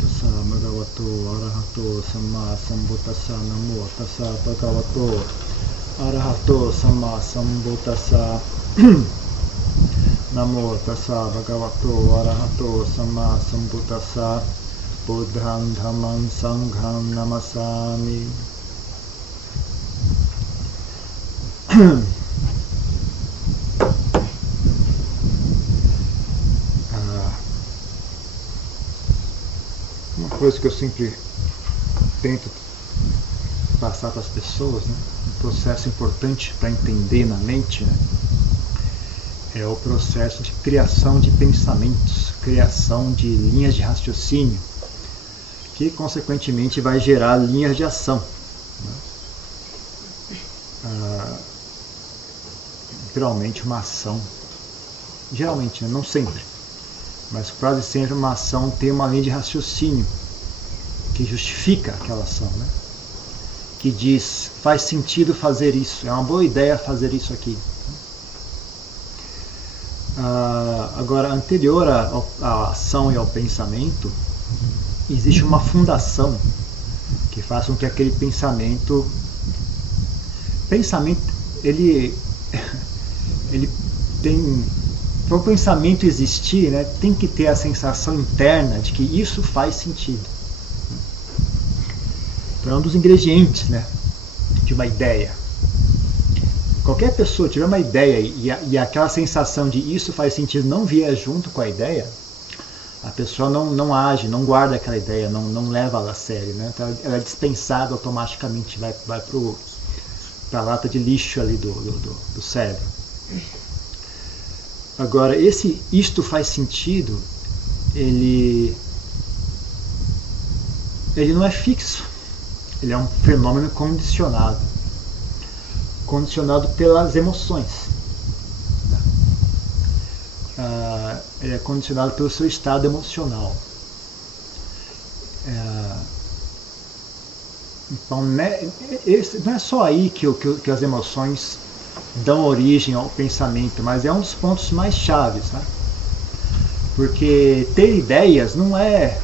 tassa bhagavato arahato samma sambuddhassa. Namo tassa bhagavato arahato samma sambuddhassa. Namo tassa bhagavato arahato samma sambuddhassa. Buddham dhammam sangham namasami. Uma coisa que eu sempre tento passar para as pessoas, né? Um processo importante para entender na mente, né? É o processo de criação de pensamentos, criação de linhas de raciocínio, que consequentemente vai gerar linhas de ação, né? Literalmente uma ação, geralmente, né? Não sempre, mas quase sempre uma ação tem uma linha de raciocínio que justifica aquela ação, né? Que diz, faz sentido fazer isso, é uma boa ideia fazer isso aqui. Agora, anterior à ação e ao pensamento, existe uma fundação que faz com que aquele pensamento ele tem, para o pensamento existir, né, tem que ter a sensação interna de que isso faz sentido. Então é um dos ingredientes, né, de uma ideia. Qualquer pessoa tiver uma ideia e aquela sensação de isso faz sentido não vier junto com a ideia, a pessoa não age, não guarda aquela ideia, não leva ela a sério, né? Então ela é dispensada automaticamente, vai para a lata de lixo ali do cérebro. Agora, isto faz sentido, ele não é fixo, ele é um fenômeno condicionado pelas emoções. Ele é condicionado pelo seu estado emocional. Então, né, não é só aí que as emoções dão origem ao pensamento, mas é um dos pontos mais chaves, né? Porque ter ideias não é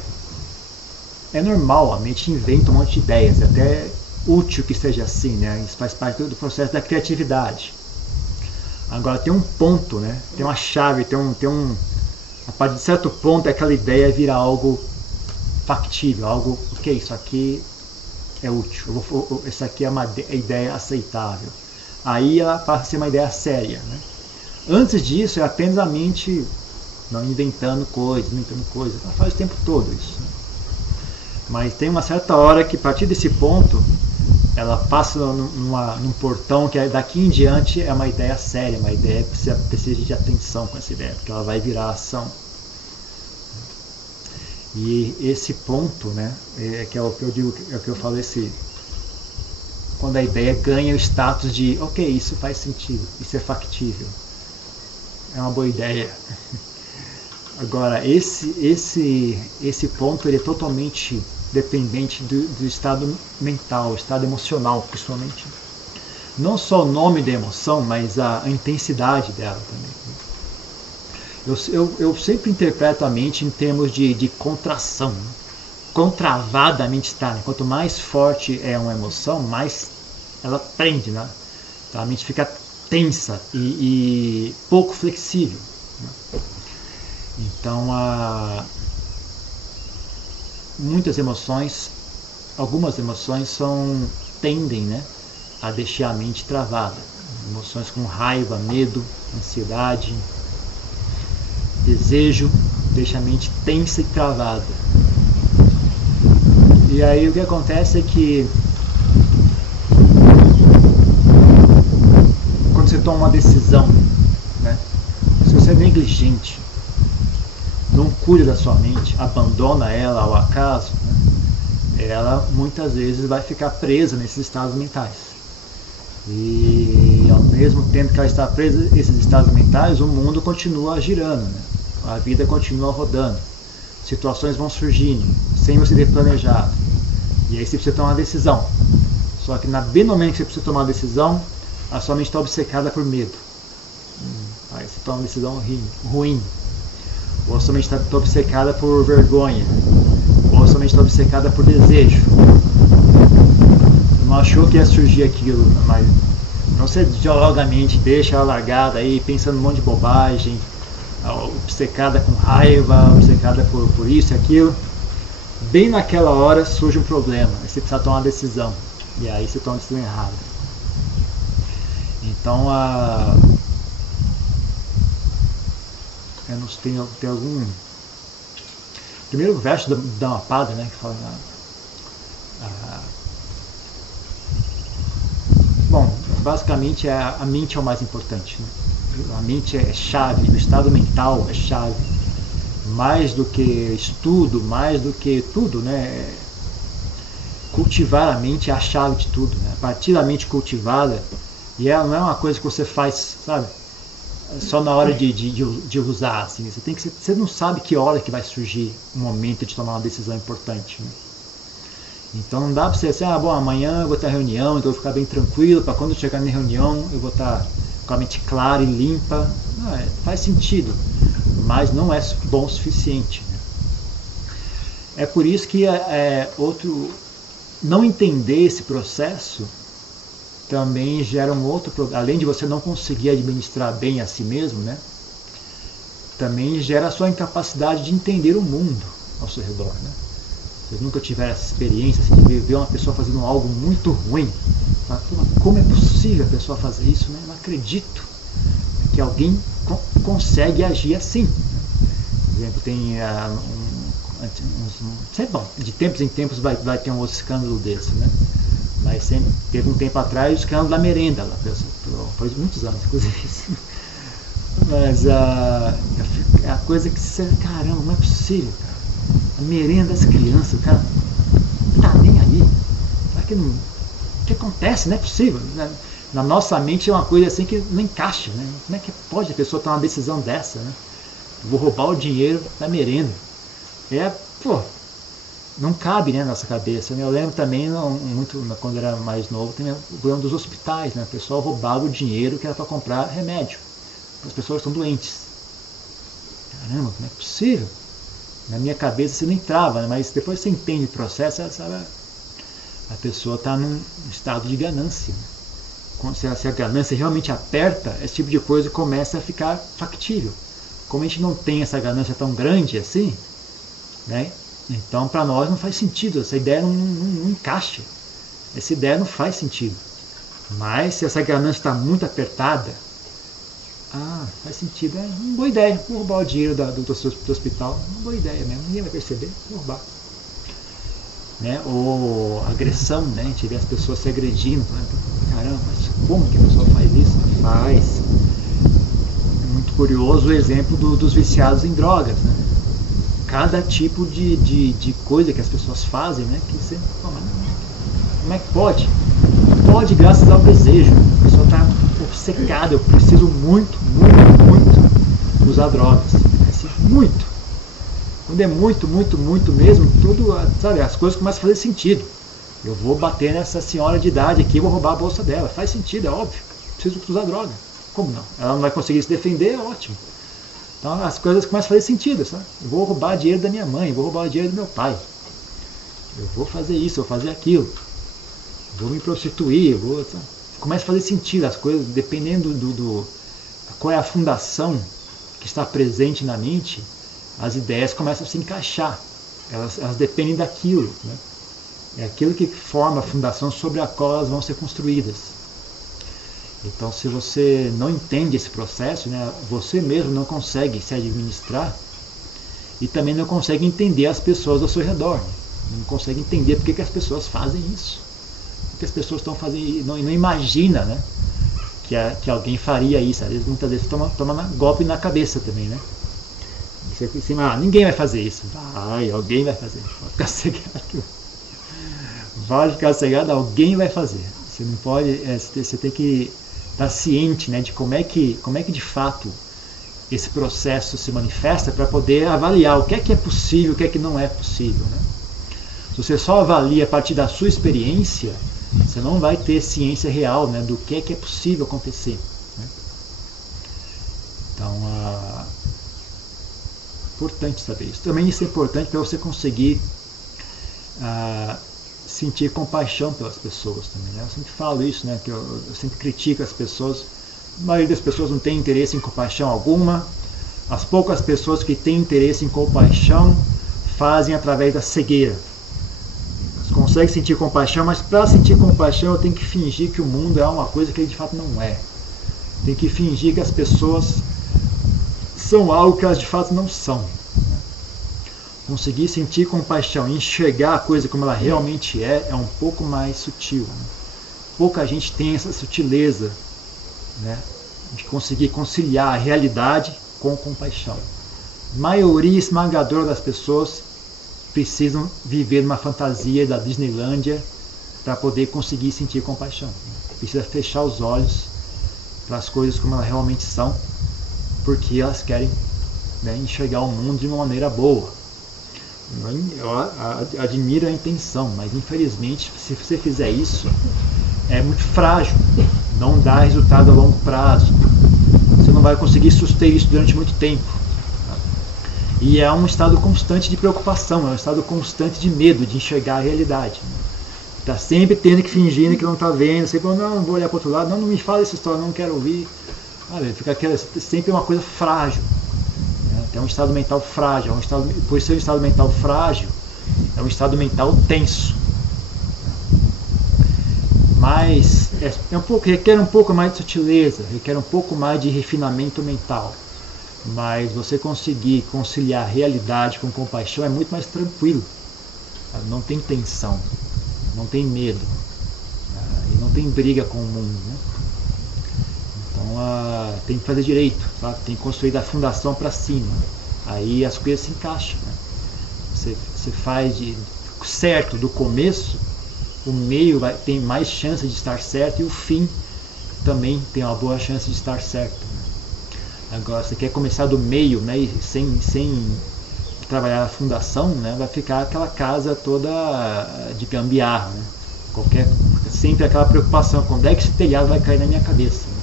normal, a mente inventa um monte de ideias, é até útil que seja assim, né? Isso faz parte do processo da criatividade. Agora tem um ponto, né? Tem uma chave, a partir de certo ponto aquela ideia vira algo factível, algo, ok, isso aqui é útil, isso aqui é uma ideia aceitável. Aí ela passa a ser uma ideia séria, né? Antes disso é apenas a mente não inventando coisas, ela faz o tempo todo isso, né? Mas tem uma certa hora que a partir desse ponto ela passa num portão que daqui em diante é uma ideia séria, uma ideia que precisa de atenção com essa ideia, porque ela vai virar ação. E esse ponto, né, que é o que eu digo, é o que eu falo, quando a ideia ganha o status de, ok, isso faz sentido, isso é factível, é uma boa ideia. Agora, esse ponto ele é totalmente dependente do estado mental, estado emocional, principalmente. Não só o nome da emoção, mas a intensidade dela também. Eu sempre interpreto a mente em termos de contração. Quão travada a mente está, né? Quanto mais forte é uma emoção, mais ela prende, né? Então a mente fica tensa e pouco flexível, né? Então, algumas emoções tendem, né, a deixar a mente travada. Emoções como raiva, medo, ansiedade, desejo, deixa a mente tensa e travada. E aí o que acontece é que quando você toma uma decisão, né, se você é negligente, não cuida da sua mente, abandona ela ao acaso, né, ela muitas vezes vai ficar presa nesses estados mentais. E ao mesmo tempo que ela está presa nesses estados mentais, o mundo continua girando, né? A vida continua rodando. Situações vão surgindo, sem você ter planejado. E aí você precisa tomar uma decisão. Só que bem no momento que você precisa tomar uma decisão, a sua mente está obcecada por medo. Aí você toma uma decisão ruim. Ou a sua mente está obcecada por vergonha. Ou sua mente está obcecada por desejo. Não achou que ia surgir aquilo, mas então você joga a mente, deixa ela largada aí, pensando um monte de bobagem, obcecada com raiva, obcecada por isso e aquilo. Bem naquela hora surge um problema, aí você precisa tomar uma decisão, e aí você toma a decisão errada. Então, eu não sei, tem algum... Primeiro verso da Dhammapada, né, que fala... Bom, basicamente a mente é o mais importante, né? A mente é chave, o estado mental é chave. Mais do que estudo, mais do que tudo, né? Cultivar a mente é a chave de tudo, né? A partir da mente cultivada, e ela não é uma coisa que você faz, sabe, só na hora de usar, assim. Você não sabe que hora que vai surgir o momento de tomar uma decisão importante, né? Então não dá para você assim, bom, amanhã eu vou ter reunião, então eu vou ficar bem tranquilo, para quando eu chegar na reunião eu vou estar com a mente clara e limpa. Não, faz sentido, mas não é bom o suficiente, né? É por isso que não entender esse processo também gera um outro problema. Além de você não conseguir administrar bem a si mesmo, né, também gera a sua incapacidade de entender o mundo ao seu redor, né? Vocês nunca tiveram essa experiência assim, de ver uma pessoa fazendo algo muito ruim? Como é possível a pessoa fazer isso, né? Eu não acredito que alguém consegue agir assim. Por exemplo, tem bom, de tempos em tempos vai ter um outro escândalo desse, né? Mas sempre, teve um tempo atrás o escândalo da merenda, lá, faz muitos anos, inclusive. Mas a coisa que você, caramba, não é possível, cara. A merenda das crianças, o cara não tá nem aí. Será que não... O que acontece? Não é possível. Na nossa mente é uma coisa assim que não encaixa, né? Como é que pode a pessoa tomar uma decisão dessa, né? Vou roubar o dinheiro da merenda. Não cabe, né, na nossa cabeça, né? Eu lembro também, quando eu era mais novo, tem o problema dos hospitais, né? O pessoal roubava o dinheiro que era para comprar remédio. As pessoas estão doentes. Caramba, como é possível? Na minha cabeça você não entrava, né? Mas depois você entende o processo, sabe? A pessoa está num estado de ganância. Se a ganância realmente aperta, esse tipo de coisa começa a ficar factível. Como a gente não tem essa ganância tão grande assim, né? Então para nós não faz sentido, essa ideia não encaixa. Essa ideia não faz sentido. Mas se essa ganância está muito apertada, faz sentido, é uma boa ideia. Vou roubar o dinheiro do hospital, uma boa ideia mesmo, ninguém vai perceber, vou roubar. Né? Ou agressão, né? A gente vê as pessoas se agredindo, caramba, mas como que a pessoa faz isso? Faz. É muito curioso o exemplo dos viciados em drogas, né? Cada tipo de coisa que as pessoas fazem, né? Que você, como é que pode? Pode graças ao desejo. A pessoa está obcecada, eu preciso muito usar drogas. Assim, muito. Quando é muito mesmo, tudo, sabe, as coisas começam a fazer sentido. Eu vou bater nessa senhora de idade aqui, vou roubar a bolsa dela. Faz sentido, é óbvio. Preciso usar droga. Como não? Ela não vai conseguir se defender, é ótimo. Então as coisas começam a fazer sentido, sabe? Eu vou roubar dinheiro da minha mãe, vou roubar dinheiro do meu pai. Eu vou fazer isso, eu vou fazer aquilo. Vou me prostituir, começa a fazer sentido as coisas, dependendo qual é a fundação que está presente na mente, as ideias começam a se encaixar. Elas dependem daquilo, né? É aquilo que forma a fundação sobre a qual elas vão ser construídas. Então, se você não entende esse processo, né, você mesmo não consegue se administrar e também não consegue entender as pessoas ao seu redor. Né? Não consegue entender por que as pessoas fazem isso. Por que as pessoas estão fazendo, não imagina, né, que alguém faria isso. Às vezes, muitas vezes toma golpe na cabeça também, né? Você fica assim, ninguém vai fazer isso. Alguém vai fazer. Pode ficar cegado. Pode ficar cegado, alguém vai fazer. Você não pode, você tem que estar ciente, né, de como é que de fato esse processo se manifesta para poder avaliar o que é possível, o que é que não é possível, né? Se você só avalia a partir da sua experiência, você não vai ter ciência real, né, do que é possível acontecer, né? Então, importante saber isso. Também isso é importante para você conseguir sentir compaixão pelas pessoas também, né? Eu sempre falo isso, né? Que eu sempre critico as pessoas. A maioria das pessoas não tem interesse em compaixão alguma. As poucas pessoas que têm interesse em compaixão fazem através da cegueira. Você consegue sentir compaixão, mas para sentir compaixão eu tenho que fingir que o mundo é uma coisa que ele de fato não é. Tem que fingir que as pessoas são algo que elas de fato não são. Conseguir sentir compaixão e enxergar a coisa como ela realmente é um pouco mais sutil. Pouca gente tem essa sutileza, né, de conseguir conciliar a realidade com compaixão. A maioria esmagadora das pessoas precisam viver numa fantasia da Disneylândia para poder conseguir sentir compaixão. Precisa fechar os olhos para as coisas como elas realmente são, porque elas querem, né, enxergar o mundo de uma maneira boa. Eu admiro a intenção, mas infelizmente se você fizer isso é muito frágil, não dá resultado a longo prazo, você não vai conseguir suster isso durante muito tempo, e é um estado constante de preocupação, é um estado constante de medo de enxergar a realidade, está sempre tendo que fingir que não está vendo, sempre não vou olhar para o outro lado, não me fala essa história, não quero ouvir, fica sempre uma coisa frágil. É um estado mental frágil, por ser um estado mental frágil, é um estado mental tenso. Mas requer um pouco mais de sutileza, requer um pouco mais de refinamento mental. Mas você conseguir conciliar a realidade com compaixão é muito mais tranquilo. Não tem tensão, não tem medo, e não tem briga com o mundo, né? Então tem que fazer direito, sabe? Tem que construir da fundação para cima. Aí as coisas se encaixam, né? Você faz certo do começo, o meio tem mais chance de estar certo e o fim também tem uma boa chance de estar certo. Agora, você quer começar do meio, né, e sem trabalhar a fundação, né, vai ficar aquela casa toda de gambiarra, né? Sempre aquela preocupação, quando é que esse telhado vai cair na minha cabeça, né?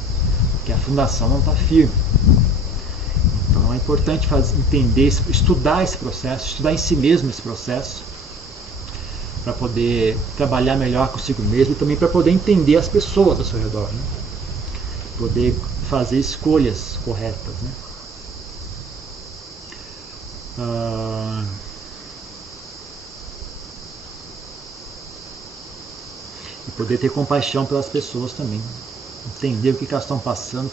Porque a fundação não está firme. Então é importante entender, estudar esse processo, estudar em si mesmo esse processo, para poder trabalhar melhor consigo mesmo e também para poder entender as pessoas ao seu redor, né? Poder fazer escolhas corretas, né? E poder ter compaixão pelas pessoas também, entender o que elas estão passando,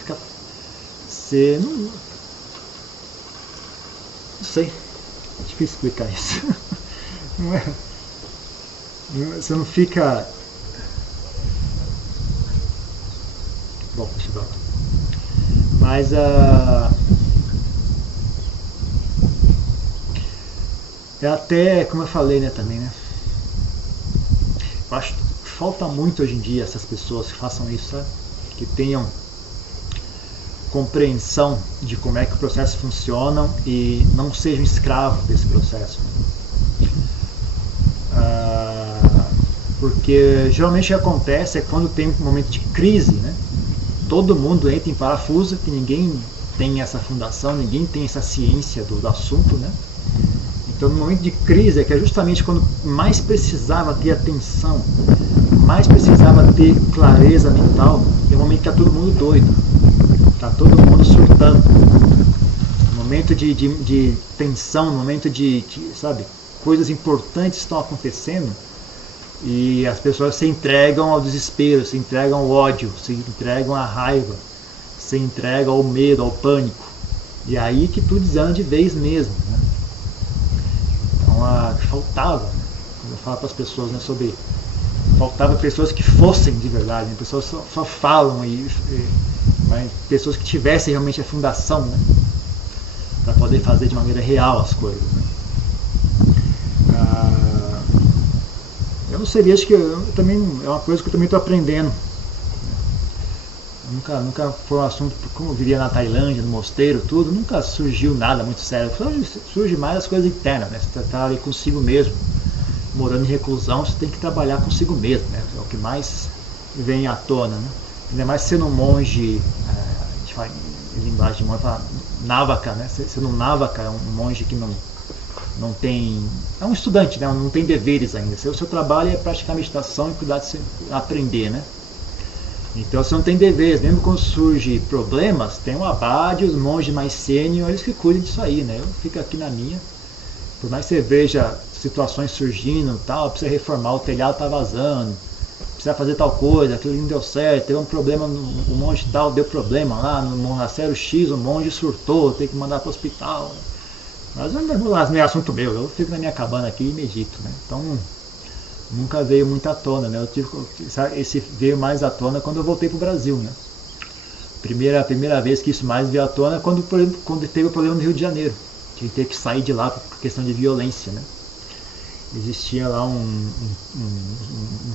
não sei, é difícil explicar isso. Não é, você não fica. Bom, deixa eu ver. Mas é até, como eu falei, né, também, né? Eu acho que falta muito hoje em dia essas pessoas que façam isso, sabe? Que tenham compreensão de como é que o processo funciona e não sejam escravos desse processo, né? Porque geralmente o que acontece é quando tem um momento de crise, né? Todo mundo entra em parafuso, que ninguém tem essa fundação, ninguém tem essa ciência do assunto, né? Então no momento de crise é que é justamente quando mais precisava ter atenção, mais precisava ter clareza mental, é o momento que está todo mundo doido, está todo mundo surtando. No momento de tensão, no momento sabe, coisas importantes estão acontecendo e as pessoas se entregam ao desespero, se entregam ao ódio, se entregam à raiva, se entregam ao medo, ao pânico. E aí que tudo desanda de vez mesmo, né? Então faltava, né? Quando eu falo para as pessoas, né, faltava pessoas que fossem de verdade, né? Pessoas só falam, mas pessoas que tivessem realmente a fundação, né? Para poder fazer de maneira real as coisas, né? Eu não sei, acho que também é uma coisa que eu também estou aprendendo. Nunca foi um assunto, como eu vivia na Tailândia, no mosteiro, tudo, nunca surgiu nada muito sério. Surge mais as coisas internas, né? Você está ali consigo mesmo, morando em reclusão, você tem que trabalhar consigo mesmo, né? É o que mais vem à tona, né? Ainda mais sendo um monge, a gente fala em linguagem de monge, Navaka, né? Sendo um Navaka, um monge que não não tem, é um estudante, né? Não tem deveres ainda. O seu trabalho é praticar meditação e cuidar de aprender, né? Então você não tem deveres, mesmo quando surgem problemas, tem o abade, os monges mais sênior, eles que cuidam disso aí, né? Eu fico aqui na minha, por mais que você veja situações surgindo, tal, precisa reformar, o telhado tá vazando, precisa fazer tal coisa, aquilo não deu certo, teve um problema, o monge tal deu problema lá no monastério X, o monge surtou, tem que mandar para o hospital. Mas não é assunto meu, eu fico na minha cabana aqui e medito, né? Então nunca veio muito à tona, né? Esse veio mais à tona quando eu voltei para o Brasil, né? Primeira vez que isso mais veio à tona quando teve o problema no Rio de Janeiro, que teve que sair de lá por questão de violência, né? Existia lá um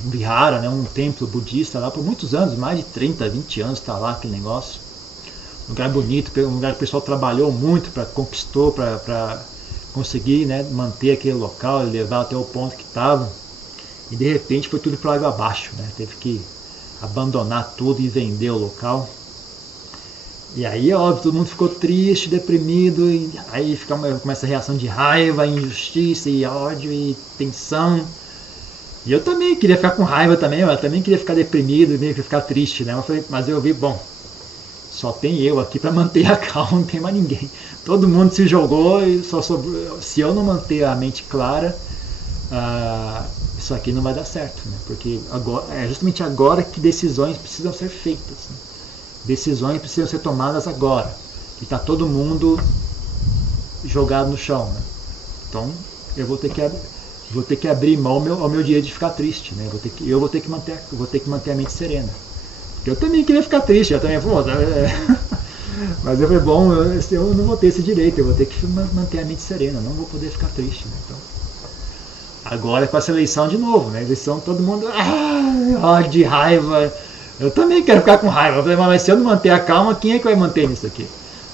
vihara, né? Um templo budista lá por muitos anos, mais de 30, 20 anos está lá aquele negócio. Um lugar bonito, um lugar que o pessoal trabalhou muito, conquistou, para conseguir, né, manter aquele local e levar até o ponto que estava. E de repente foi tudo para água abaixo, né? Teve que abandonar tudo e vender o local. E aí, óbvio, todo mundo ficou triste, deprimido, e aí começa a reação de raiva, injustiça e ódio e tensão. E eu também queria ficar com raiva também, eu também queria ficar deprimido, queria ficar triste, né? Mas eu vi, bom, só tem eu aqui para manter a calma, não tem mais ninguém. Todo mundo se jogou e só sobrou. Se eu não manter a mente clara, isso aqui não vai dar certo, né? Porque é justamente agora que decisões precisam ser feitas, né? Decisões precisam ser tomadas agora, que está todo mundo jogado no chão, né? Então eu vou ter que abrir mão ao meu direito de ficar triste, né? Eu vou ter que manter a mente serena. Eu também queria ficar triste, eu também mas eu falei, bom, eu não vou ter esse direito, eu vou ter que manter a mente serena, não vou poder ficar triste, né? Então, agora é com essa eleição de novo, né? Eleição, todo mundo ódio, de raiva. Eu também quero ficar com raiva. Eu falei, mas se eu não manter a calma, quem é que vai manter nisso aqui?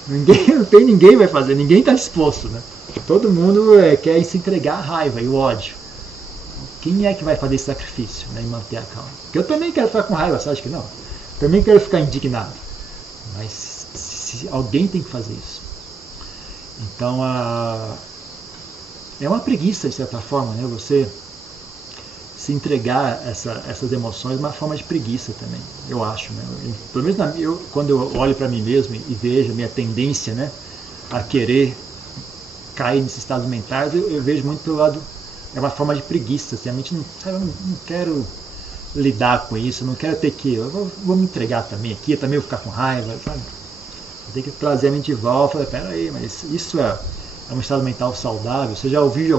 Ninguém vai fazer, ninguém está disposto, né? Todo mundo quer se entregar à raiva e o ódio. Quem é que vai fazer esse sacrifício, né, e manter a calma? Porque eu também quero ficar com raiva, você acha que não? Também quero ficar indignado. Mas alguém tem que fazer isso. Então é uma preguiça, de certa forma, né? Você se entregar essas emoções é uma forma de preguiça também, eu acho, né? Pelo menos quando eu olho para mim mesmo e vejo a minha tendência, né, a querer cair nesses estados mentais, eu vejo muito pelo lado, é uma forma de preguiça, assim, a mente eu não quero lidar com isso, eu não quero ter que, eu vou me entregar também aqui, eu também vou ficar com raiva, sabe? Eu tenho que trazer a mente de volta, peraí, mas isso é um estado mental saudável? Você já ouviu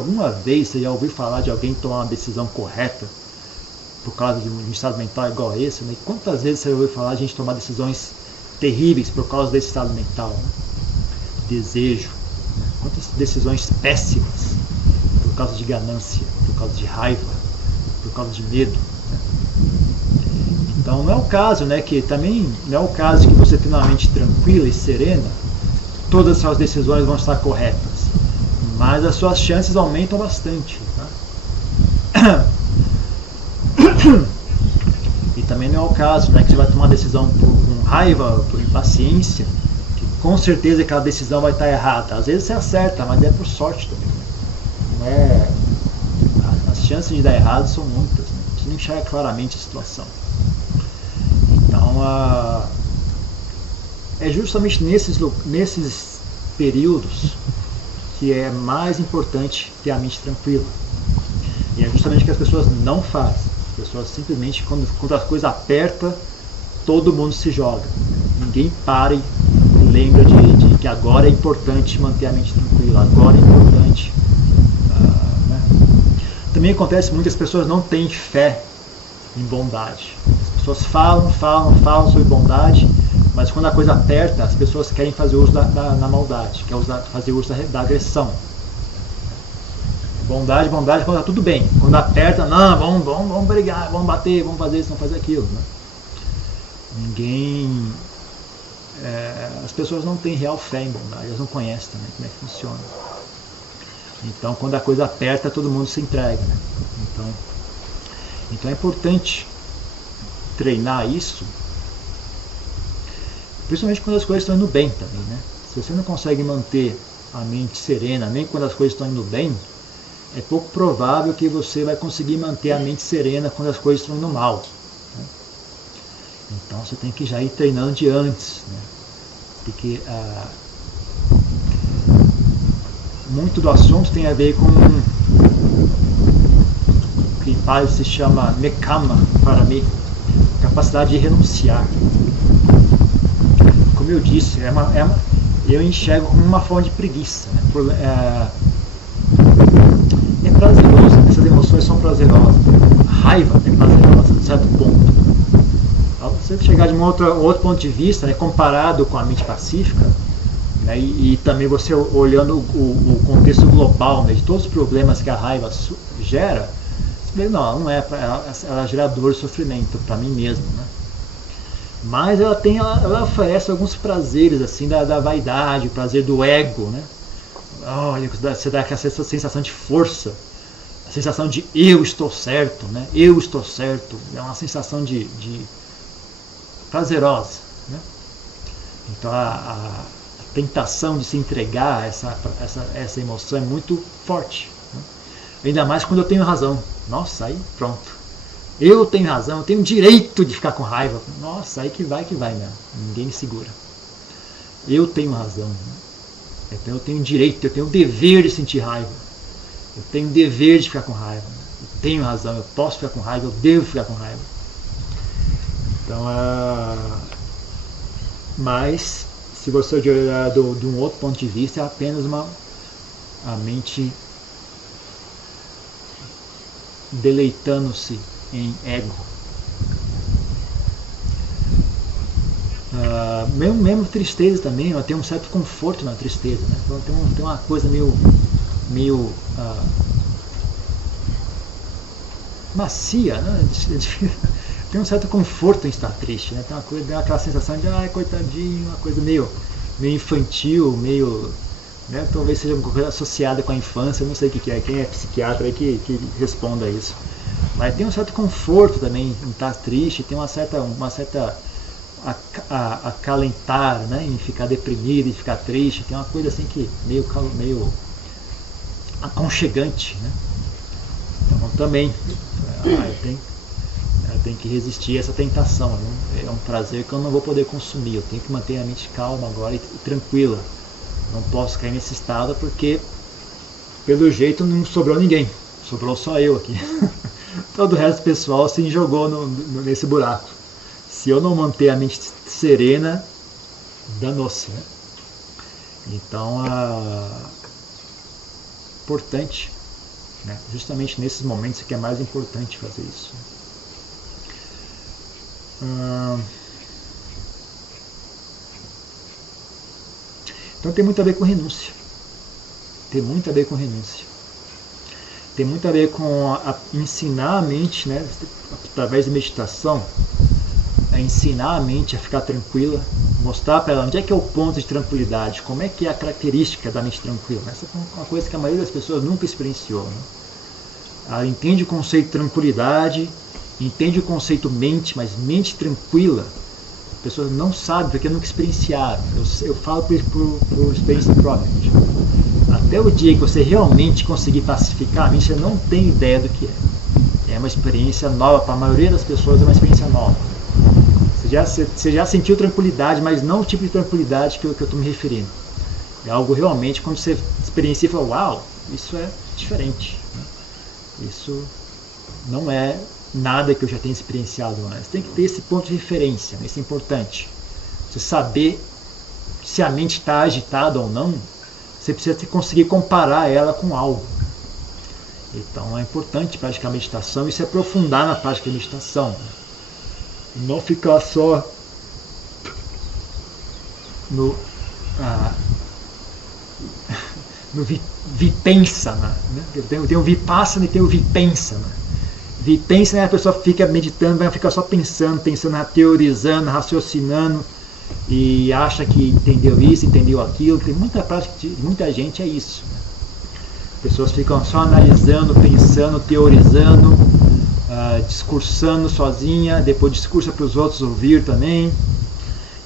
falar de alguém tomar uma decisão correta por causa de um estado mental igual a esse? Né? Quantas vezes você já ouviu falar de gente tomar decisões terríveis por causa desse estado mental? Né? Desejo. Né? Quantas decisões péssimas por causa de ganância, por causa de raiva, por causa de medo? Né? Então não é o caso, né, que também não é o caso que você tem uma mente tranquila e serena, todas as suas decisões vão estar corretas, mas as suas chances aumentam bastante. Tá? E também não é o caso, né, que você vai tomar uma decisão com raiva, por impaciência, que com certeza aquela decisão vai estar errada. Às vezes você acerta, mas é por sorte também. Né? Não é... As chances de dar errado são muitas. Né? Você não enxerga claramente a situação. Então, é justamente nesses períodos que é mais importante ter a mente tranquila. E é justamente o que as pessoas não fazem. As pessoas simplesmente, quando a coisa aperta, todo mundo se joga. Ninguém para e lembra de que agora é importante manter a mente tranquila, agora é importante. Né? Também acontece que muitas pessoas não têm fé em bondade. As pessoas falam sobre bondade, mas quando a coisa aperta, as pessoas querem fazer uso da maldade, querem fazer uso da agressão. Bondade, quando está tudo bem. Quando aperta, não, vamos brigar, vamos bater, vamos fazer isso, vamos fazer aquilo. Né? As pessoas não têm real fé em bondade, elas não conhecem também como é que funciona. Então, quando a coisa aperta, todo mundo se entrega. Né? Então é importante treinar isso, principalmente quando as coisas estão indo bem também, né? Se você não consegue manter a mente serena, nem quando as coisas estão indo bem, é pouco provável que você vai conseguir manter a mente serena quando as coisas estão indo mal. Né? Então você tem que já ir treinando de antes. Né? Porque muito do assunto tem a ver com o que em Pali se chama nekama para mim, capacidade de renunciar. Como eu disse, eu enxergo como uma forma de preguiça. Né? É prazeroso, essas emoções são prazerosas. A raiva é prazerosa, de certo ponto. Ao você chegar de um outro ponto de vista, né, comparado com a mente pacífica, né, e também você olhando o contexto global, né, de todos os problemas que a raiva gera, você vê, não é ela gera dor e sofrimento para mim mesmo. Né? Mas ela oferece alguns prazeres assim da vaidade, o prazer do ego, né? Olha, você dá aquela sensação de força, a sensação de eu estou certo, né? Eu estou certo, é uma sensação de prazerosa, né? Então a tentação de se entregar a essa emoção é muito forte, né? Ainda mais quando eu tenho razão. Nossa, aí pronto. Eu tenho razão, eu tenho direito de ficar com raiva. Nossa, aí que vai, né? Ninguém me segura. Eu tenho razão, né? Então eu tenho direito, eu tenho o dever de sentir raiva. Eu tenho o dever de ficar com raiva. Eu tenho razão, eu posso ficar com raiva, eu devo ficar com raiva. Então, mas, se você olhar de um outro ponto de vista, é apenas a mente deleitando-se em ego. Mesmo tristeza também, eu tenho um certo conforto na tristeza, né? Então tem uma coisa meio macia, né? Tem um certo conforto em estar triste, né? Tem uma coisa, dá aquela sensação de coitadinho, uma coisa meio infantil, meio, né? Talvez seja uma coisa associada com a infância, eu não sei o que é, quem é psiquiatra aí que responda isso. Mas tem um certo conforto também em estar triste, tem uma certa acalentar, né, em ficar deprimido, em ficar triste, tem uma coisa assim que meio aconchegante, né? Então também eu tenho que resistir a essa tentação, né? É um prazer que eu não vou poder consumir, eu tenho que manter a mente calma agora e tranquila, não posso cair nesse estado porque pelo jeito não sobrou ninguém, sobrou só eu aqui. Todo o resto do pessoal se jogou nesse buraco. Se eu não manter a mente serena, danou-se, né? Então, importante, né? Justamente nesses momentos que é mais importante fazer isso. Então tem muito a ver com renúncia. Tem muito a ver com renúncia. Tem muito a ver com ensinar a mente, né, através da meditação, a ensinar a mente a ficar tranquila, mostrar para ela onde é que é o ponto de tranquilidade, como é que é a característica da mente tranquila. Essa é uma coisa que a maioria das pessoas nunca experienciou. Né? Ela entende o conceito de tranquilidade, entende o conceito mente, mas mente tranquila, as pessoas não sabem porque nunca experienciaram. Eu falo por experiência própria. Até o dia que você realmente conseguir pacificar a mente, você não tem ideia do que é. É uma experiência nova, para a maioria das pessoas é uma experiência nova. Você já sentiu tranquilidade, mas não o tipo de tranquilidade que eu estou me referindo. É algo realmente, quando você experiencia e fala, uau, isso é diferente. Né? Isso não é nada que eu já tenha experienciado antes. Tem que ter esse ponto de referência, né? Isso é importante. Você saber se a mente está agitada ou não, você precisa conseguir comparar ela com algo. Então é importante praticar a meditação e se aprofundar na prática da meditação. Não ficar só no vipassana, né? Tem o vipassana e tem o vipassana. Vipassana é a pessoa fica meditando, vai ficar só pensando, teorizando, raciocinando e acha que entendeu isso, entendeu aquilo. Tem muita prática de muita gente é isso. Né? Pessoas ficam só analisando, pensando, teorizando, discursando sozinha, depois discursa para os outros ouvir também,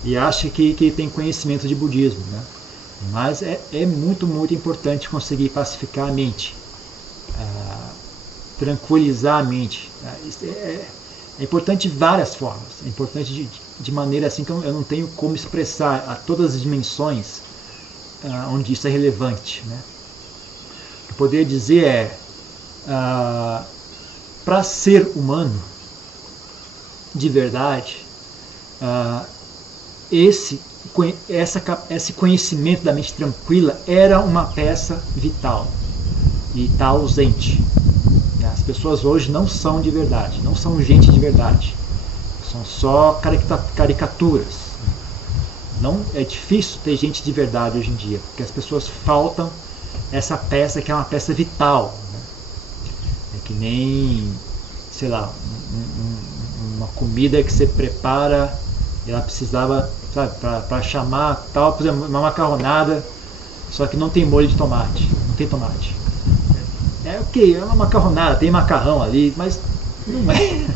e acha que tem conhecimento de budismo. Né? Mas é muito, muito importante conseguir pacificar a mente, tranquilizar a mente. É importante de várias formas. É importante de maneira assim que eu não tenho como expressar a todas as dimensões onde isso é relevante. Né? O que eu poderia dizer para ser humano, de verdade, esse conhecimento da mente tranquila era uma peça vital e está ausente. As pessoas hoje não são de verdade, não são gente de verdade, são só caricaturas. Não, é difícil ter gente de verdade hoje em dia, porque as pessoas faltam essa peça que é uma peça vital. Né? É que nem, sei lá, uma comida que você prepara, ela precisava, sabe, para chamar tal, por exemplo, uma macarronada, só que não tem molho de tomate, não tem tomate. Ok, é uma macarronada, tem macarrão ali, mas não é.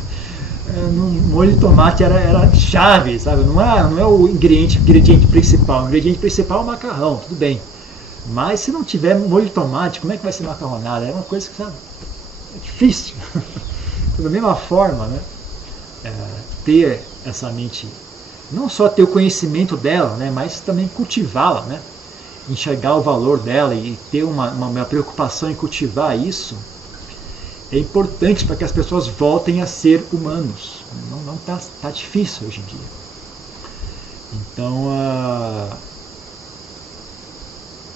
Molho de tomate era chave, sabe? Não é o ingrediente principal. O ingrediente principal é o macarrão, tudo bem. Mas se não tiver molho de tomate, como é que vai ser macarronada? É uma coisa que, sabe, é difícil. Da mesma forma, né? Ter essa mente, não só ter o conhecimento dela, né? Mas também cultivá-la, né? Enxergar o valor dela e ter uma preocupação em cultivar isso é importante para que as pessoas voltem a ser humanos. Não tá difícil hoje em dia. Então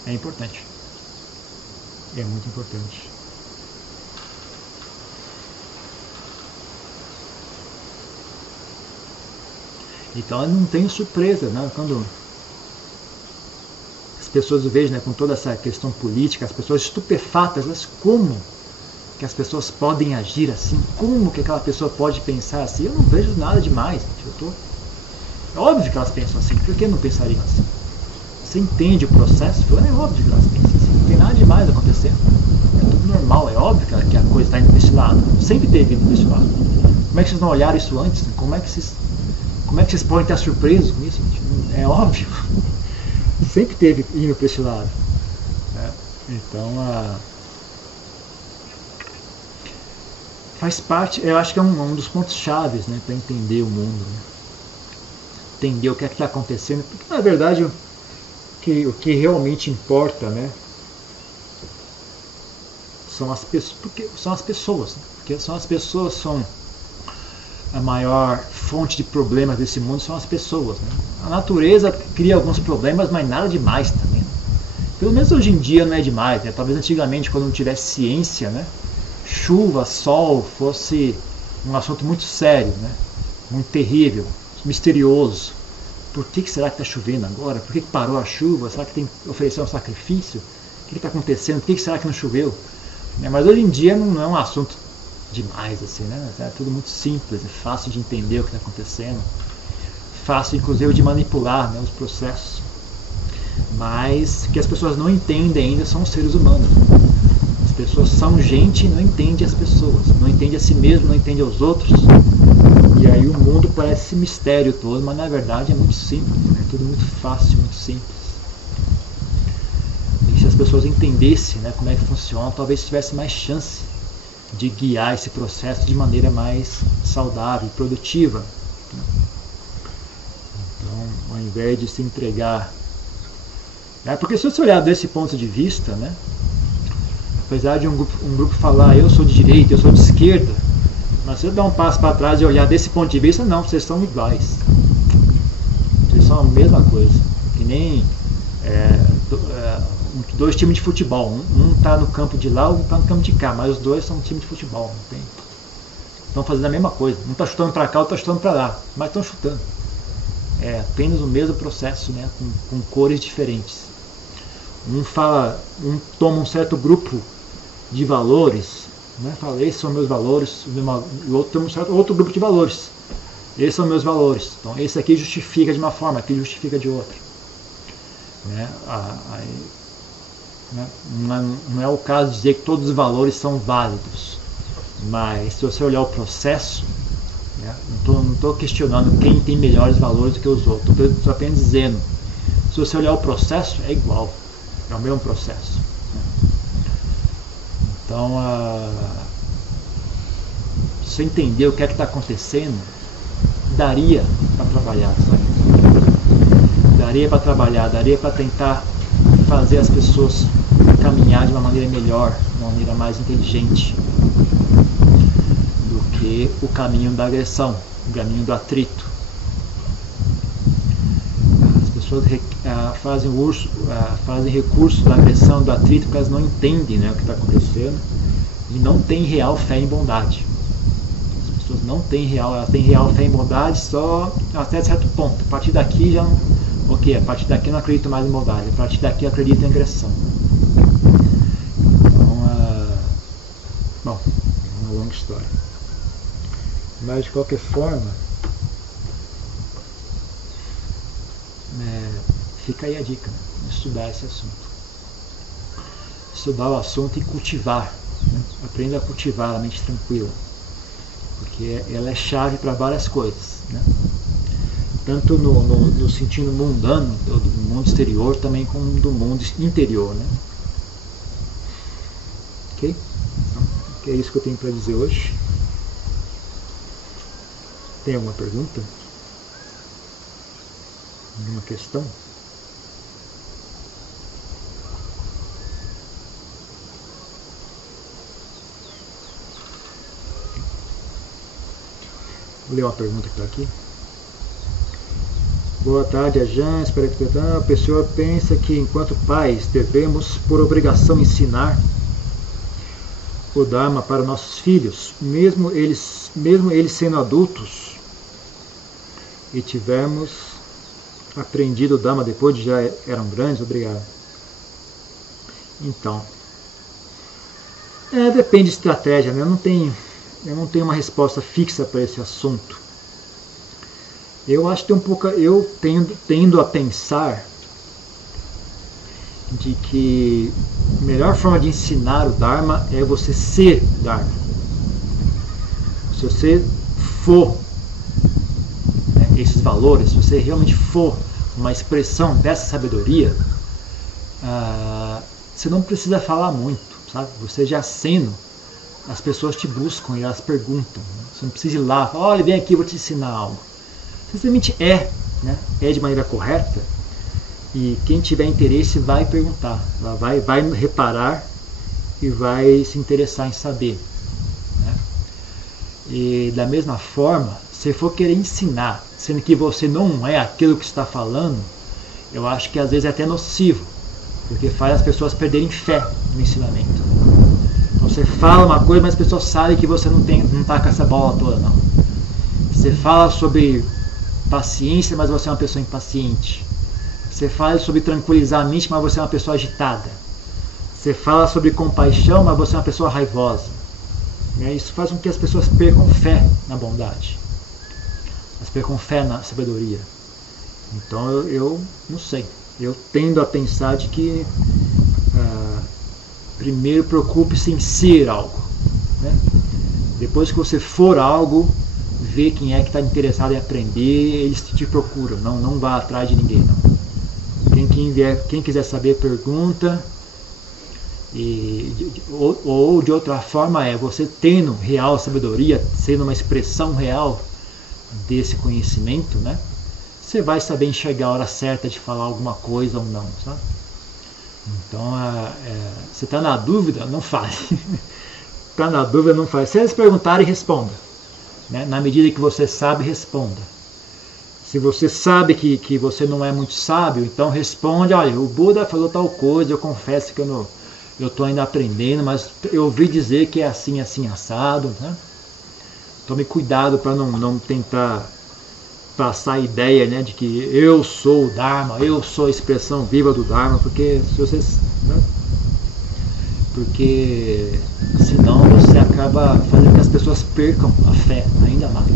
é importante. É muito importante. Então eu não tenho surpresa, né? Quando as pessoas veem, né, com toda essa questão política, as pessoas estupefatas, mas como que as pessoas podem agir assim? Como que aquela pessoa pode pensar assim? Eu não vejo nada demais. É óbvio que elas pensam assim. Por que não pensariam assim? Você entende o processo? É óbvio que elas pensam assim. Não tem nada demais acontecendo. É tudo normal. É óbvio que a coisa está indo para esse lado. Sempre teve indo para esse lado. Como é que vocês não olharam isso antes? Como é que vocês podem estar surpresos com isso? É óbvio. Sempre teve indo para esse lado. Então, faz parte, eu acho que é um dos pontos chaves, né, para entender o mundo. Né? Entender o que é que está acontecendo. Porque, na verdade, o que realmente importa, né, são as pessoas. Porque são as pessoas. Né? Porque são as pessoas são a maior fonte de problemas desse mundo, são as pessoas. Né? A natureza cria alguns problemas, mas nada demais também. Né? Pelo menos hoje em dia não é demais. Né? Talvez antigamente, quando não tivesse ciência, né, chuva, sol fosse um assunto muito sério, né? Muito terrível, misterioso. Por que será que está chovendo agora? Por que parou a chuva? Será que tem que oferecer um sacrifício? O que está acontecendo? Por que será que não choveu? Mas hoje em dia não é um assunto demais, assim, né? É tudo muito simples, é fácil de entender o que está acontecendo, fácil inclusive de manipular, né, os processos. Mas o que as pessoas não entendem ainda são os seres humanos. As pessoas são gente e não entendem as pessoas, não entendem a si mesmo, não entendem os outros. E aí o mundo parece esse mistério todo, mas na verdade é muito simples, né? É tudo muito fácil, muito simples. E se as pessoas entendessem, né, como é que funciona, talvez tivesse mais chance de guiar esse processo de maneira mais saudável e produtiva. Então, ao invés de se entregar... Porque se você olhar desse ponto de vista, né, apesar de um grupo falar eu sou de direita, eu sou de esquerda, mas se eu dar um passo para trás e olhar desse ponto de vista, não, vocês são iguais. Vocês são a mesma coisa. Que nem dois times de futebol. Um está no campo de lá, outro está no campo de cá, mas os dois são um time de futebol. Não tem? Estão fazendo a mesma coisa. Um está chutando para cá, outro está chutando para lá, mas estão chutando. É apenas o mesmo processo, né, com cores diferentes. Um toma um certo grupo de valores, né, fala, esses são meus valores, o outro toma outro grupo de valores. Esses são meus valores. Então esse aqui justifica de uma forma, aquele justifica de outra. Né? Não é o caso de dizer que todos os valores são válidos, mas se você olhar o processo, né, não estou questionando quem tem melhores valores do que os outros, estou apenas dizendo Se você olhar o processo, é igual, é o mesmo processo. Então, se você entender o que é que está acontecendo, daria para trabalhar, sabe? Daria para trabalhar, daria para tentar fazer as pessoas caminhar de uma maneira melhor, de uma maneira mais inteligente do que o caminho da agressão, o caminho do atrito. As pessoas fazem recurso da agressão, do atrito, porque elas não entendem, né, o que está acontecendo e não têm real fé em bondade. As pessoas não têm elas têm real fé em bondade só até certo ponto. A partir daqui já não. Ok, a partir daqui eu não acredito mais em bondade, a partir daqui eu acredito em agressão. Então, bom, é uma longa história. Mas de qualquer forma, fica aí a dica, né? Estudar esse assunto. Estudar o assunto e cultivar, né? Aprenda a cultivar a mente tranquila, porque ela é chave para várias coisas, né? Tanto no sentido mundano, do mundo exterior, também como do mundo interior, né? Ok? Então, é isso que eu tenho para dizer hoje. Tem alguma pergunta? Alguma questão? Vou ler uma pergunta que está aqui. Boa tarde, Ajan. Espero que a pessoa pensa que, enquanto pais, devemos, por obrigação, ensinar o Dharma para nossos filhos, mesmo eles sendo adultos, e tivermos aprendido o Dharma depois de já eram grandes. Obrigado. Então, depende de estratégia, né? Eu não tenho uma resposta fixa para esse assunto. Eu acho que eu tendo a pensar de que a melhor forma de ensinar o Dharma é você ser Dharma. Se você for, né, esses valores, se você realmente for uma expressão dessa sabedoria, você não precisa falar muito, sabe? Você já sendo, as pessoas te buscam e elas perguntam. Né? Você não precisa ir lá, olha, vem aqui, eu vou te ensinar algo. Simplesmente né? É de maneira correta, e quem tiver interesse vai perguntar, vai reparar e vai se interessar em saber, né? E da mesma forma, se for querer ensinar, sendo que você não é aquilo que está falando, eu acho que às vezes é até nocivo, porque faz as pessoas perderem fé no ensinamento. Então você fala uma coisa, mas as pessoas sabem que você não está com essa bola toda, não. Você fala sobre paciência, mas você é uma pessoa impaciente. Você fala sobre tranquilizar a mente, mas você é uma pessoa agitada. Você fala sobre compaixão, mas você é uma pessoa raivosa. Isso faz com que as pessoas percam fé na bondade. Elas percam fé na sabedoria. Então eu não sei. Eu tendo a pensar de que primeiro preocupe-se em ser algo, né? Depois que você for algo, vê quem é que está interessado em aprender, eles te procuram, não vá atrás de ninguém, não. Quem quiser saber, pergunta, ou de outra forma você tendo real sabedoria, sendo uma expressão real desse conhecimento, né? Você vai saber enxergar a hora certa de falar alguma coisa ou não, sabe? Então, você está na dúvida, não fale. Está na dúvida, não fale. Se eles perguntarem, responda. Né? Na medida que você sabe, responda. Se você sabe que você não é muito sábio, então responde, olha, o Buda falou tal coisa, eu confesso que eu estou ainda aprendendo, mas eu ouvi dizer que é assim, assim, assado. Né? Tome cuidado para não tentar passar a ideia, né, de que eu sou o Dharma, eu sou a expressão viva do Dharma, porque se você, né, porque senão você acaba fazendo que as pessoas percam a fé ainda mais.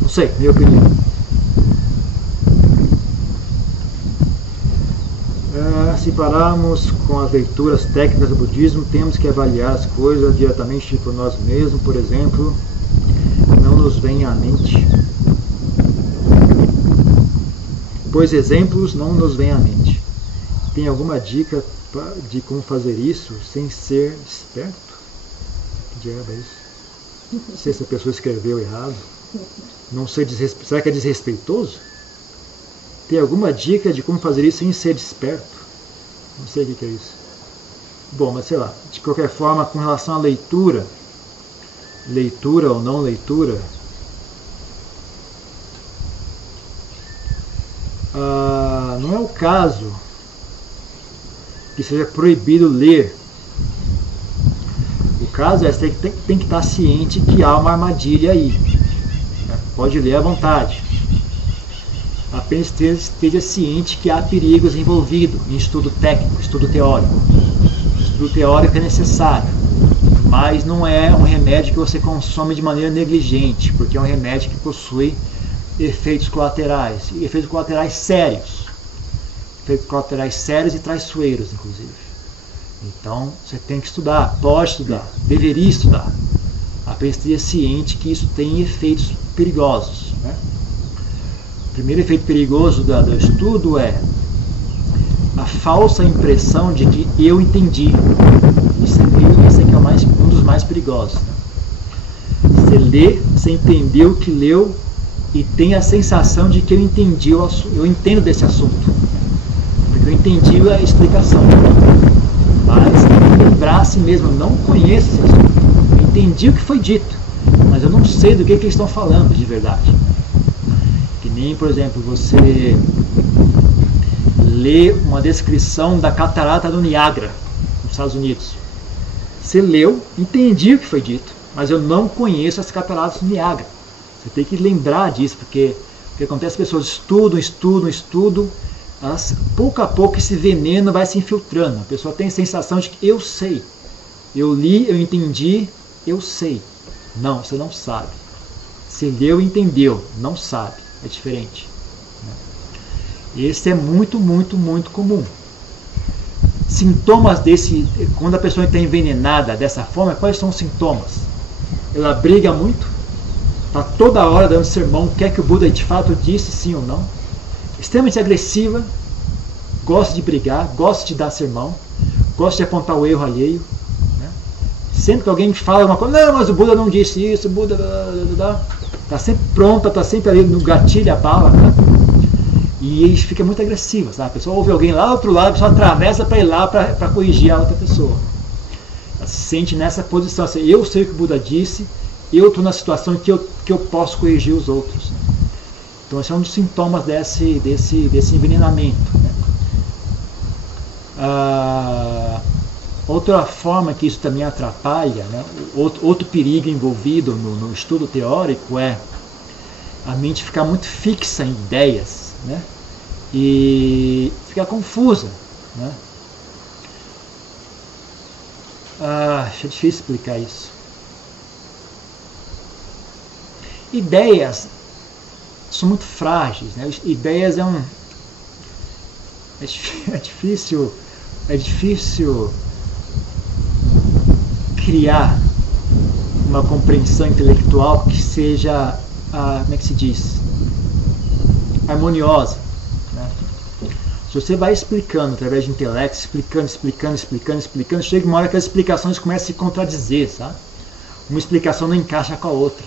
Não sei, minha opinião. Se pararmos com as leituras técnicas do budismo, temos que avaliar as coisas diretamente por nós mesmos. Por exemplo, não nos vem à mente pois exemplos não nos vêm à mente. Tem alguma dica de como fazer isso sem ser esperto? Que diabo é isso? Não sei se a pessoa escreveu errado. Não sei, será que é desrespeitoso? Tem alguma dica de como fazer isso sem ser esperto? Não sei o que é isso. Bom, mas sei lá. De qualquer forma, com relação à leitura ou não leitura, não é o caso que seja proibido ler. O caso é que você tem que estar ciente que há uma armadilha aí. Pode ler à vontade. Apenas esteja ciente que há perigos envolvidos em estudo técnico, estudo teórico. Estudo teórico é necessário, mas não é um remédio que você consome de maneira negligente, porque é um remédio que possui efeitos colaterais, e efeitos colaterais sérios. Efeitos colaterais sérios e traiçoeiros, inclusive. Então, você tem que estudar, pode estudar, deveria estudar. Apenas esteja ciente que isso tem efeitos perigosos. Né? O primeiro efeito perigoso do estudo é a falsa impressão de que eu entendi. Esse aqui é um dos mais perigosos. Né? Você lê, você entendeu o que leu e tem a sensação de que eu entendi eu entendo desse assunto. Porque eu entendi a explicação. Mas lembrar a si mesmo, eu não conheço esse assunto. Eu entendi o que foi dito, mas eu não sei do que eles estão falando de verdade. Que nem, por exemplo, você lê uma descrição da catarata do Niágara, nos Estados Unidos. Você leu, entendi o que foi dito, mas eu não conheço as cataratas do Niágara. Você tem que lembrar disso, porque o que acontece, as pessoas estudam, pouco a pouco esse veneno vai se infiltrando. A pessoa tem a sensação de que eu sei. Eu li, eu entendi, eu sei. Não, você não sabe. Você leu e entendeu, não sabe. É diferente. Esse é muito, muito, muito comum. Sintomas quando a pessoa está envenenada dessa forma, quais são os sintomas? Ela briga muito, está toda hora dando sermão, quer que o Buda de fato disse sim ou não. Extremamente agressiva, gosta de brigar, gosta de dar sermão, gosta de apontar o erro alheio. Né? Sempre que alguém fala alguma coisa, não, mas o Buda não disse isso, o Buda está sempre pronta, está sempre ali no gatilho a bala. Né? E ele fica muito agressivo, sabe? A pessoa ouve alguém lá do outro lado, a pessoa atravessa para ir lá para corrigir a outra pessoa. Ela se sente nessa posição, assim, eu sei o que o Buda disse, eu estou na situação que eu posso corrigir os outros. Né? Então esse é um dos sintomas desse envenenamento. Né? Outra forma que isso também atrapalha, né? Outro perigo envolvido no estudo teórico é a mente ficar muito fixa em ideias, né? E ficar confusa. Né? É difícil explicar isso. Ideias são muito frágeis. Né? Ideias é difícil criar uma compreensão intelectual que seja, como é que se diz, harmoniosa. Né? Se você vai explicando através de intelecto, explicando, chega uma hora que as explicações começam a se contradizer, sabe? Uma explicação não encaixa com a outra.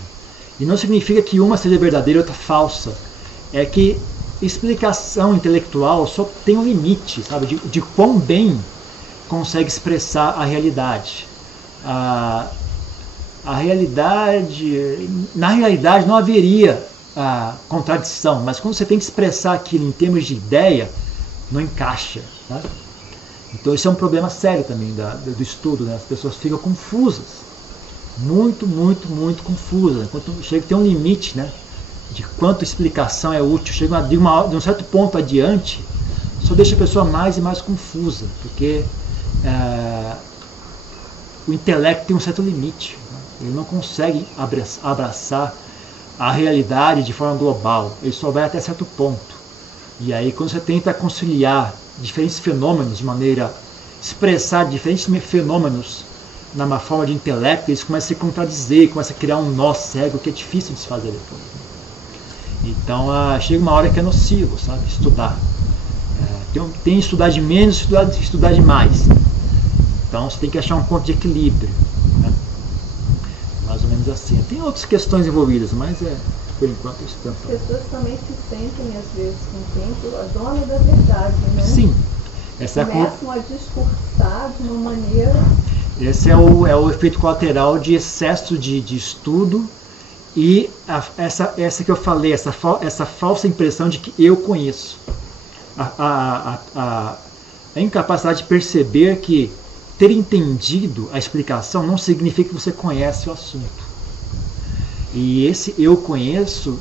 E não significa que uma seja verdadeira e outra falsa. É que explicação intelectual só tem um limite, sabe? De quão bem consegue expressar a realidade. Na realidade não haveria contradição, mas quando você tem que expressar aquilo em termos de ideia, não encaixa. Tá? Então esse é um problema sério também do estudo, né? As pessoas ficam confusas, muito, muito, muito confusas. Chega a ter um limite, né, de quanto explicação é útil, chega de um certo ponto adiante, só deixa a pessoa mais e mais confusa, porque o intelecto tem um certo limite. Né? Ele não consegue abraçar a realidade de forma global, ele só vai até certo ponto. E aí quando você tenta conciliar diferentes fenômenos de maneira, expressar diferentes fenômenos numa forma de intelecto, eles começam a se contradizer, começam a criar um nó cego que é difícil de se fazer depois. Né? Então chega uma hora que é nocivo, sabe? Estudar. Tem que estudar de menos, estudar de mais. Então você tem que achar um ponto de equilíbrio, né? Mais ou menos assim. Tem outras questões envolvidas, mas por enquanto isso tanto. As pessoas também se sentem, às vezes, com o tempo, a dona da verdade, né? Sim. Começam a discursar de uma maneira... Esse é o efeito colateral de excesso de estudo e essa que eu falei, essa falsa impressão de que eu conheço. A incapacidade de perceber que ter entendido a explicação não significa que você conhece o assunto. E esse eu conheço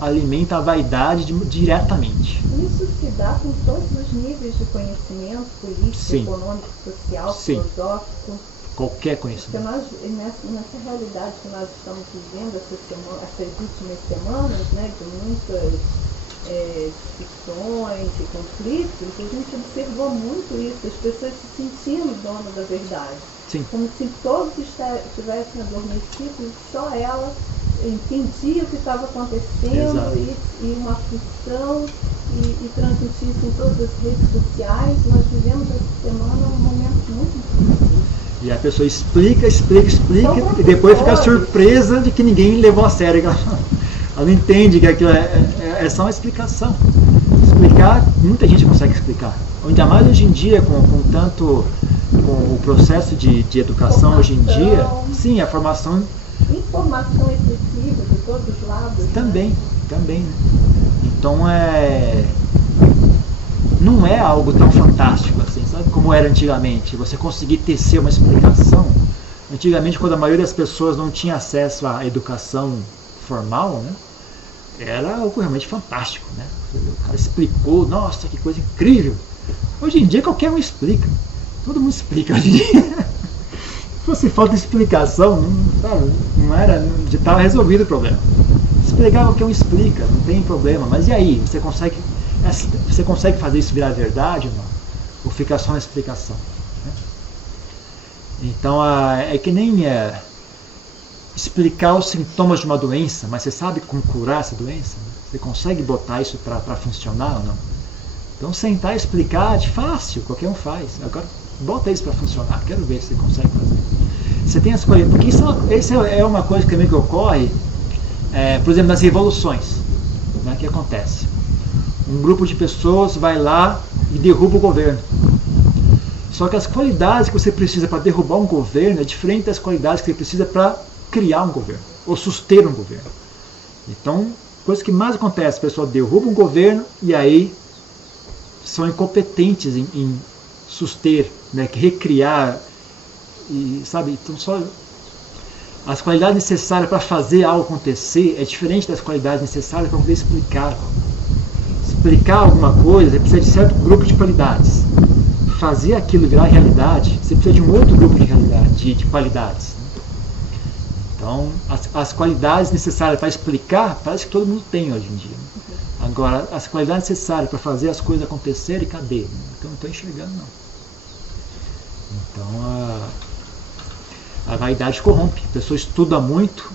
alimenta a vaidade diretamente. Isso se dá com todos os níveis de conhecimento, político, Sim. Econômico, social, Sim. Filosófico. Qualquer Porque conhecimento. nós, nessa realidade que nós estamos vivendo essas últimas semanas, né, de muitas discussões e conflitos, a gente observou muito isso, as pessoas se sentindo donas da verdade. Sim. Como se todos estivessem adormecidos e só ela entendia o que estava acontecendo e uma aflição e transmitisse em todas as redes sociais. Nós vivemos essa semana um momento muito difícil. E a pessoa explica e depois fica surpresa de que ninguém levou a sério. Ela não entende que aquilo é só uma explicação. Explicar, muita gente consegue explicar. Ainda mais hoje em dia, com o processo de educação hoje em dia, sim, a formação... Informação excessiva de todos os lados. Também. Então não é algo tão fantástico assim, sabe? Como era antigamente. Você conseguir tecer uma explicação. Antigamente, quando a maioria das pessoas não tinha acesso à educação formal, né? Era algo realmente fantástico, né? O cara explicou, nossa, que coisa incrível. Hoje em dia qualquer um explica. Todo mundo explica hoje em dia. Se fosse falta de explicação, já estava resolvido o problema. Explicar qualquer um explica, não tem problema. Mas e aí? Você consegue fazer isso virar verdade ou não? Ou fica só na explicação? Né? Então é que nem explicar os sintomas de uma doença, mas você sabe como curar essa doença? Você consegue botar isso para funcionar ou não? Então sentar e explicar é fácil, qualquer um faz. Agora bota isso para funcionar, quero ver se você consegue fazer. Você tem as coisas, porque isso é uma coisa que também que ocorre, por exemplo, nas revoluções, né, que acontece. Um grupo de pessoas vai lá e derruba o governo. Só que as qualidades que você precisa para derrubar um governo é diferente das qualidades que você precisa para criar um governo, ou suster um governo. Então, coisa que mais acontece, a pessoa derruba um governo e aí são incompetentes em suster, né, recriar, e, sabe, então só as qualidades necessárias para fazer algo acontecer é diferente das qualidades necessárias para poder explicar. Explicar alguma coisa, você precisa de certo grupo de qualidades. Fazer aquilo virar realidade, você precisa de um outro grupo de qualidades. Então, as qualidades necessárias para explicar, parece que todo mundo tem hoje em dia. Agora, as qualidades necessárias para fazer as coisas acontecerem, cadê? Então, não estou enxergando, não. Então, a vaidade corrompe. A pessoa estuda muito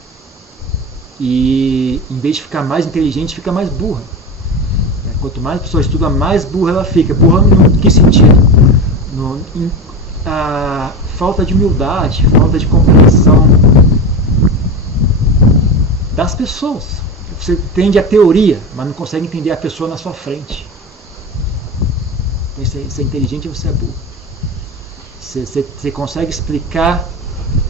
e, em vez de ficar mais inteligente, fica mais burra. Quanto mais a pessoa estuda, mais burra ela fica. Burra em que sentido? A falta de humildade, falta de compreensão das pessoas. Você entende a teoria, mas não consegue entender a pessoa na sua frente. Então, você é inteligente e você é burro. Você consegue explicar,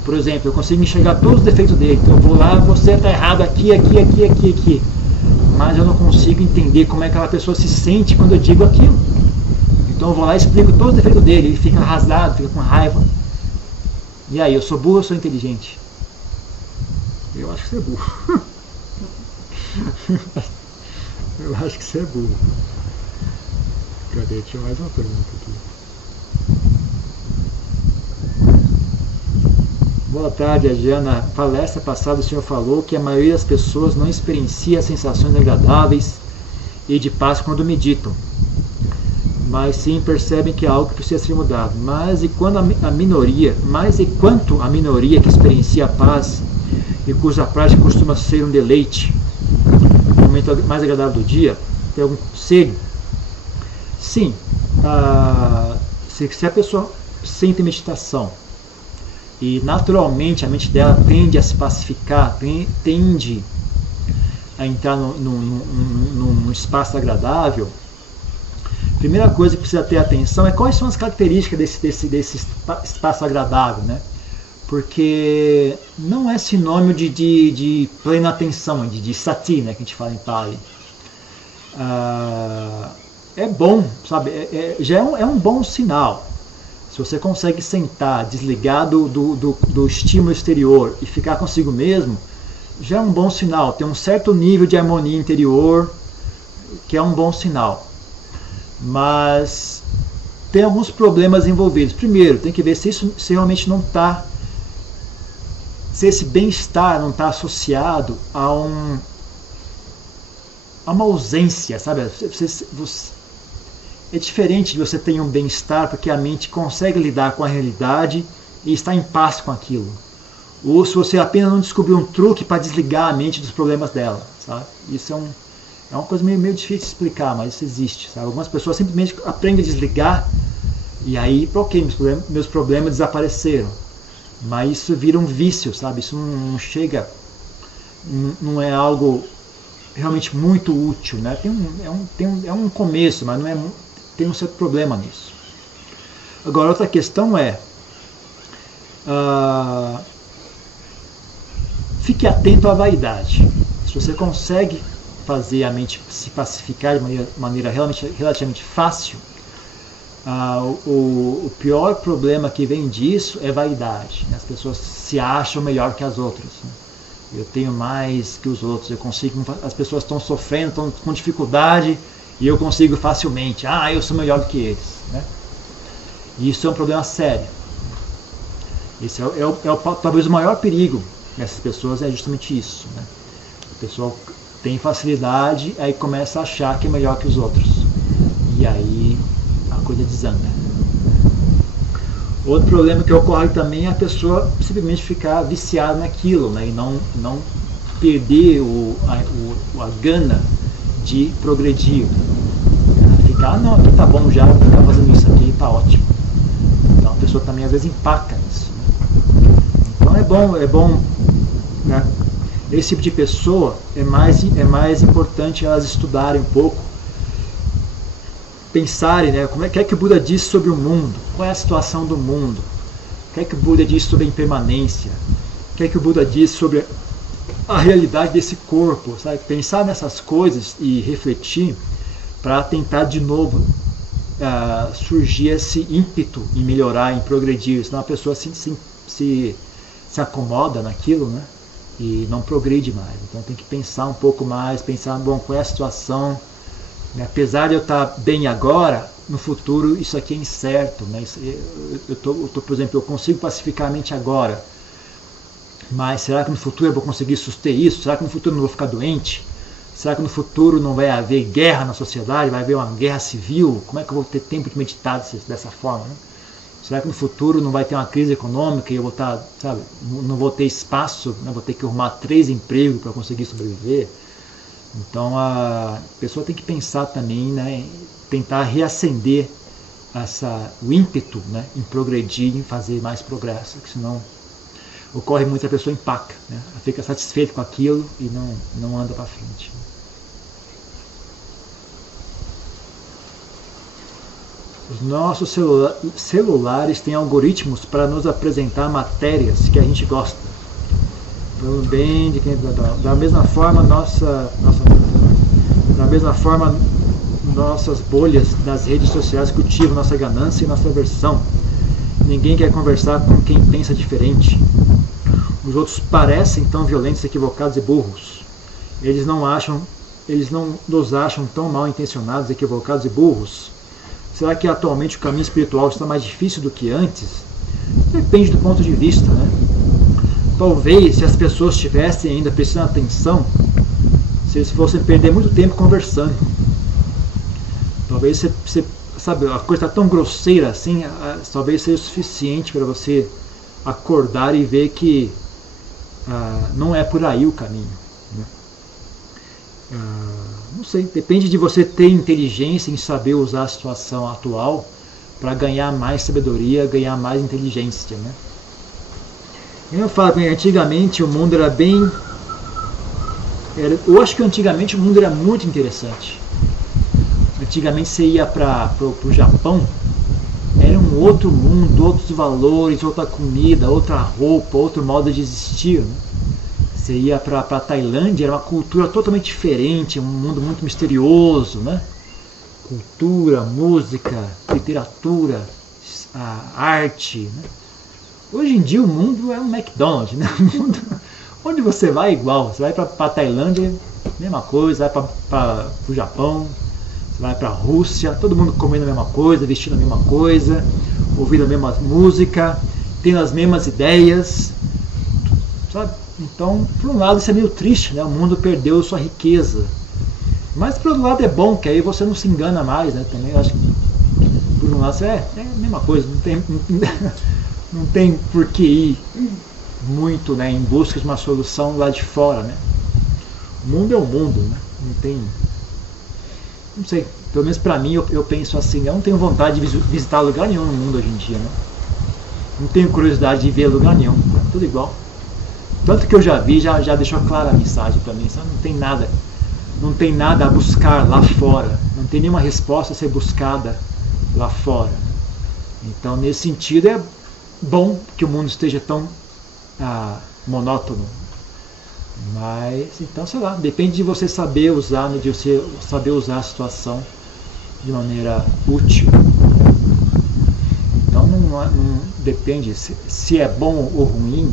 por exemplo, eu consigo enxergar todos os defeitos dele. Então eu vou lá, você está errado aqui. Mas eu não consigo entender como é que aquela pessoa se sente quando eu digo aquilo. Então eu vou lá e explico todos os defeitos dele, ele fica arrasado, fica com raiva. E aí, eu sou burro ou sou inteligente? Eu acho que você é burro. Eu acho que você é burro. Cadê? Tinha mais uma pergunta aqui. Boa tarde, Adriana. Na palestra passada o senhor falou que a maioria das pessoas não experiencia sensações agradáveis e de paz quando meditam, mas sim percebem que é algo que precisa ser mudado. Mas e quanto a minoria que experiencia a paz e cuja prática costuma ser um deleite, como momento mais agradável do dia? Tem algum conselho? Sim, se a pessoa sente meditação e naturalmente a mente dela tende a se pacificar, tende a entrar num espaço agradável, a primeira coisa que precisa ter atenção é quais são as características desse espaço agradável, né? Porque não é sinônimo de plena atenção, de sati, né, que a gente fala em Pali. É bom, sabe? Já é um bom sinal. Se você consegue sentar, desligar do estímulo exterior e ficar consigo mesmo, já é um bom sinal. Tem um certo nível de harmonia interior, que é um bom sinal. Mas tem alguns problemas envolvidos. Primeiro, tem que ver se realmente não está, se esse bem-estar não está associado a uma ausência, sabe? É diferente de você ter um bem-estar porque a mente consegue lidar com a realidade e está em paz com aquilo. Ou se você apenas não descobriu um truque para desligar a mente dos problemas dela, sabe? Isso é uma coisa meio difícil de explicar, mas isso existe, sabe? Algumas pessoas simplesmente aprendem a desligar e aí, ok, meus problemas desapareceram. Mas isso vira um vício, sabe? Isso não chega, não é algo realmente muito útil, né? É um começo, mas não é, tem um certo problema nisso. Agora, outra questão é, fique atento à vaidade. Se você consegue fazer a mente se pacificar de maneira relativamente fácil, o pior problema que vem disso é vaidade. As pessoas se acham melhor que as outras. Eu tenho mais que os outros, eu consigo. As pessoas estão sofrendo, estão com dificuldade e eu consigo facilmente. Eu sou melhor do que eles. Né? E isso é um problema sério. Esse talvez o maior perigo dessas pessoas é justamente isso. Né? A pessoa tem facilidade, aí começa a achar que é melhor que os outros. E aí a coisa desanda. Outro problema que ocorre também é a pessoa simplesmente ficar viciada naquilo, né? E não perder a gana de progredir. Ficar, não, aqui tá bom já, ficar fazendo isso aqui, tá ótimo. Então a pessoa também às vezes empaca nisso. Né? Então é bom, né? Esse tipo de pessoa é mais importante elas estudarem um pouco, pensarem, né, o que é que o Buda diz sobre o mundo, qual é a situação do mundo, o que é que o Buda diz sobre a impermanência, o que é que o Buda diz sobre a realidade desse corpo, sabe? Pensar nessas coisas e refletir para tentar de novo surgir esse ímpeto em melhorar, em progredir, senão a pessoa se acomoda naquilo, né? E não progride mais. Então tem que pensar um pouco mais, pensar, bom, qual é a situação, né? Apesar de eu estar bem agora, no futuro isso aqui é incerto, né? Por exemplo, eu consigo pacificar a mente agora, mas será que no futuro eu vou conseguir suster isso? Será que no futuro eu não vou ficar doente? Será que no futuro não vai haver guerra na sociedade? Vai haver uma guerra civil? Como é que eu vou ter tempo de meditar dessa forma, né? Será que no futuro não vai ter uma crise econômica e eu vou estar, sabe, não vou ter espaço, né? Vou ter que arrumar 3 empregos para conseguir sobreviver? Então a pessoa tem que pensar também, né, tentar reacender o ímpeto, né, em progredir, em fazer mais progresso, porque senão ocorre muito, a pessoa empaca, né? Ela fica satisfeita com aquilo e não anda para frente. Os nossos celulares têm algoritmos para nos apresentar matérias que a gente gosta. Pelo bem de quem da mesma forma nossas bolhas nas redes sociais cultivam nossa ganância e nossa aversão. Ninguém quer conversar com quem pensa diferente. Os outros parecem tão violentos, equivocados e burros. Eles não nos acham tão mal intencionados, equivocados e burros. Será que atualmente o caminho espiritual está mais difícil do que antes? Depende do ponto de vista, né? Talvez, se as pessoas estivessem ainda prestando atenção, se eles fossem perder muito tempo conversando. Talvez você sabe, a coisa está tão grosseira assim, talvez seja o suficiente para você acordar e ver que não é por aí o caminho. Né? Não sei, depende de você ter inteligência em saber usar a situação atual para ganhar mais sabedoria, ganhar mais inteligência, né? Eu falo que antigamente o mundo era bem... Eu acho que antigamente o mundo era muito interessante. Antigamente você ia para o Japão, era um outro mundo, outros valores, outra comida, outra roupa, outro modo de existir, né? Você ia para a Tailândia, era uma cultura totalmente diferente, um mundo muito misterioso, né? Cultura, música, literatura, a arte, né? Hoje em dia o mundo é um McDonald's, né? O mundo, onde você vai é igual. Você vai para a Tailândia, mesma coisa, vai para o Japão, você vai para a Rússia, todo mundo comendo a mesma coisa, vestindo a mesma coisa, ouvindo a mesma música, tendo as mesmas ideias, sabe? Então, por um lado isso é meio triste, né? O mundo perdeu sua riqueza. Mas por outro lado é bom, que aí você não se engana mais, né? Também eu acho que por um lado é a mesma coisa, não tem por que ir muito, né, em busca de uma solução lá de fora, né? O mundo é o mundo, né? Não sei, pelo menos pra mim eu penso assim, eu não tenho vontade de visitar lugar nenhum no mundo hoje em dia, né? Não tenho curiosidade de ver lugar nenhum, é tudo igual. Tanto que eu já vi, já deixou clara a mensagem pra mim, sabe? Não tem nada a buscar lá fora, não tem nenhuma resposta a ser buscada lá fora. Então, nesse sentido, é bom que o mundo esteja tão monótono. Mas, então, sei lá, depende de você saber usar, né, de você saber usar a situação de maneira útil. Então, não depende, se é bom ou ruim,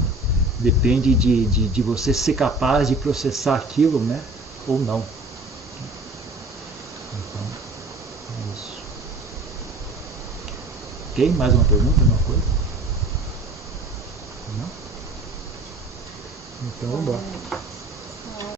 depende de você ser capaz de processar aquilo, né, ou não. Então, é isso. Ok? Mais uma pergunta, alguma coisa? Não? Então, vamos embora.